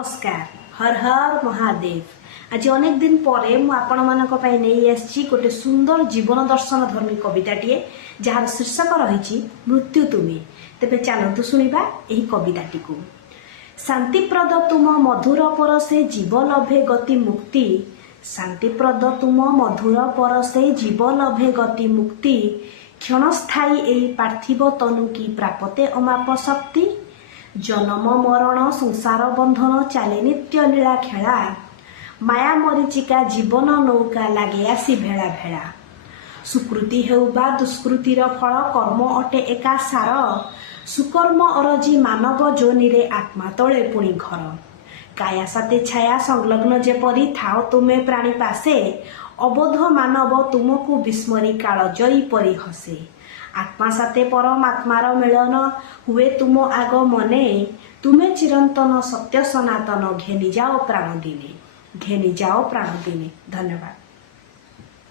नमस्कार हर हर महादेव। आज अनेक दिन पर मुझे गोटे सुंदर जीवन दर्शन धर्मी कविताटे जार शीर्षक रही मृत्यु तुम्हें। तेरे चलतु शुणा यही कविताटी को। शांतिप्रद तुम मधुर परसे जीव लभे गति मुक्ति। शांतिप्रद तुम मधुर परसे जीव लभे गति मुक्ति। क्षणस्थायी एई पार्थिव तनु की प्रापते अमाप शक्ति। जन्म मरण संसार बंधन चले नित्य लीला खेला। माया मरीचिका जीवन नौका लगे आसी भेड़ा भेड़ा। सुकृति हेउ बा दुष्कृतिर फल कर्म अटे एका सार। सुकर्म अरजी मानव जोनिरे आत्मा तले पुणी घर। काया साथे छाया संलग्न जेपरी थाओ तुमे प्राणी पासे। अबोध मानव तुमको विस्मरी काल जयी परी हसे। आत्मा साथे परमात्मार मिलन हुए तुम आग मने। तुम्हें चिरंतन सत्य सनातन घेनी जाओ प्राण दिने। धन्यवाद।